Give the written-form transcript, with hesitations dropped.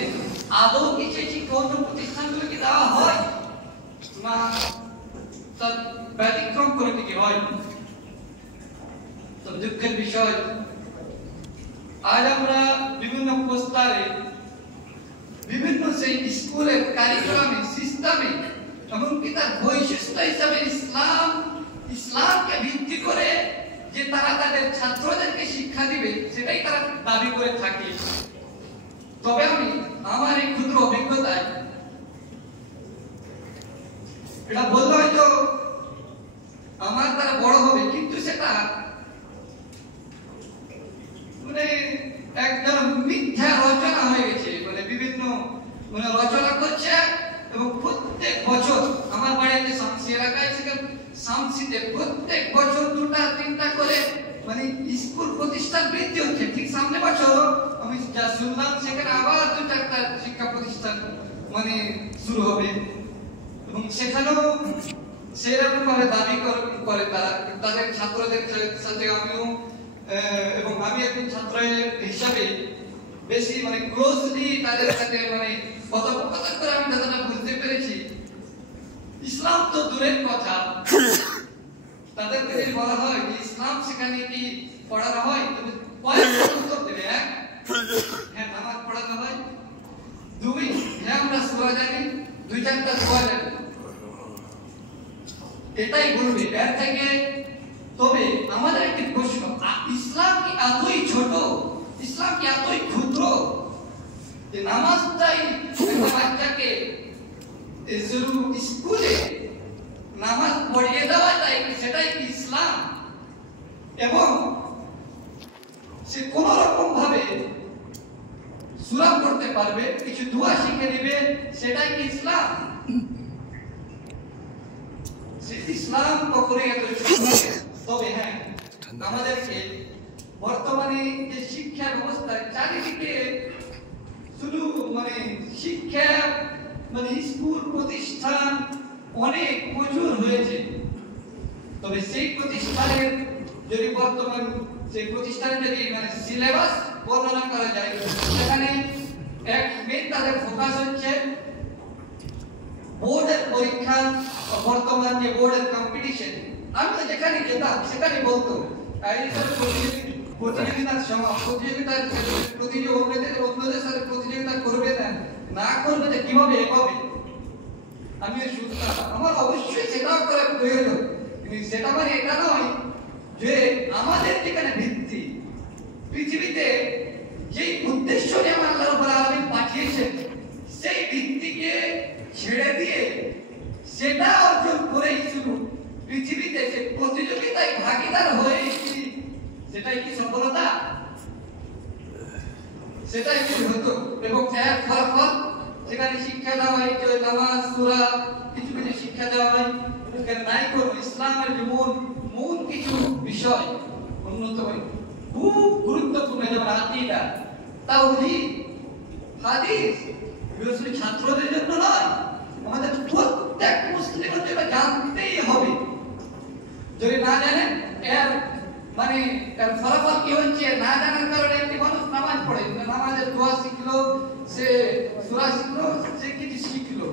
মধ্যে আদৌ কি সেই শিক্ষা অন্য প্রতিষ্ঠানগুলোকে দেওয়া হয় না তার ব্যতিক্রম করে কি হয়? তো দুঃখের বিষয়, আজ আমরা বিভিন্ন পোস্টারে, বিভিন্ন সেই স্কুলের কারিকুলামে, সিস্টেমে, এমনকি তার বৈশিষ্ট্য হিসাবে ইসলামকে ভিত্তি করে যে তারা তাদের ছাত্রদেরকে শিক্ষা দিবে সেটাই তারা দাবি করে থাকে। তবে আমি আমার এই ক্ষুদ্র অভিজ্ঞতায় এটা বললে হয়তো আমার দ্বারা বড় হবে, কিন্তু সেটা মানে একজন মিথ্যা রচনা হয়ে গেছে। মানে বিভিন্ন রচনা করছে এবং প্রত্যেক বছর আমার বাড়িতে শামসি এলাকায় থেকে শামসিতে প্রত্যেক বছর 2-3টা করে মানে স্কুল প্রতিষ্ঠান বৃদ্ধি হচ্ছে। ঠিক সামনে বছর আমি যা শুনলাম সেখানে আবার 2-4টা শিক্ষা প্রতিষ্ঠান মানে শুরু হবে এবং সেখানেও সেরকম ভাবে দাবি করে তারা তাদের ছাত্রদের সাথে আমিও এবং আমি একজন ছাত্র হিসাবে বেশি মানে ক্লোজলি তাদের সাথে মানে কথোপকথন করে আমি যতটা বুঝতে পেরেছি, ইসলাম তো দূরের কথা, তাদেরকে যদি বলা হয় যে ইসলাম সেখানে কি পড়ানো হয়, তবে কয়েকটা উত্তর দেবে। হ্যাঁ নামাজ পড়ানো হয়। 2, হ্যাঁ আমরা সূরা জানি, 2-4টা সূরা জানি, এটাই বলবে। এর থেকে তবে আমাদের একটি প্রশ্ন, ইসলাম কি এতই ছোট, ইসলাম কি এতই ক্ষুদ্র যে নামাজটাই একটা বাচ্চাকে স্কুলে নামাজ পড়িয়ে দেওয়াটাই সেটাই কি ইসলাম? এবং সে কোন রকম ভাবে সূরা পড়তে পারবে, কিছু দোয়া শিখে নেবে, সেটাই কি ইসলাম? ইসলাম কখনোই এত ছোট। তবে হ্যাঁ, আমাদেরকে বর্তমানে যে শিক্ষা ব্যবস্থায় চারিদিকে শুধু মানে শিক্ষা মানে স্কুল প্রতিষ্ঠান অনেক প্রচুর হয়েছে, তবে সেই প্রতিষ্ঠানের যদি বর্তমান সেই প্রতিষ্ঠানে যদি মানে সিলেবাস বর্ণনা করা যায়, সেখানে এক মেন তাদের ফোকাস হচ্ছে বোর্ডের পরীক্ষা, বর্তমান যে বোর্ডের কম্পিটিশন। আমি যেখানে যেতাম সেখানে বলতো প্রতিযোগিতার সময় অন্যদের সাথে প্রতিযোগিতা করবে না করবে কিভাবে এগোবে। আমি শুনতাম, আমার অবশ্যই সেটাও করা প্রয়োজন, কিন্তু সেটা মানে এটা নয় যে আমাদের যেখানে ভিত্তি পৃথিবীতে যেই উদ্দেশ্য নিয়ে আল্লাহ রাব্বুল আলামিন পাঠিয়েছেন সেই ভিত্তিকে ছেড়ে দিয়ে সেটা অর্জন করেই শুধু পৃথিবীতে সে প্রতিযোগিতায় ভাগীদার হয়ে সেটাই কি সফলতা? সেটাই কি হতো? এবং এক ফলাফল সেখানে শিক্ষা দেওয়া হয়, নামাজ সূরা কিছু কিছু শিক্ষা দেওয়া হয়, এখানে নাই কোনো ইসলামের যে মূল কিছু বিষয় অন্যতম খুব গুরুত্বপূর্ণ, যেমন আকীদা, তাওহীদ, হাদিস, এগুলো শুধু ছাত্রদের জন্য নয়, আমাদের প্রত্যেক মুসলিমের জন্য জানতেই হবে। যদি না জানেন এর মানে এর ফলাফল কি হচ্ছে, না জানার কারণে একটি মানুষ নামাজ পড়ে, নামাজের দোয়া শিখলো, সে সূরা শিখলো, সে কিছু শিখলো,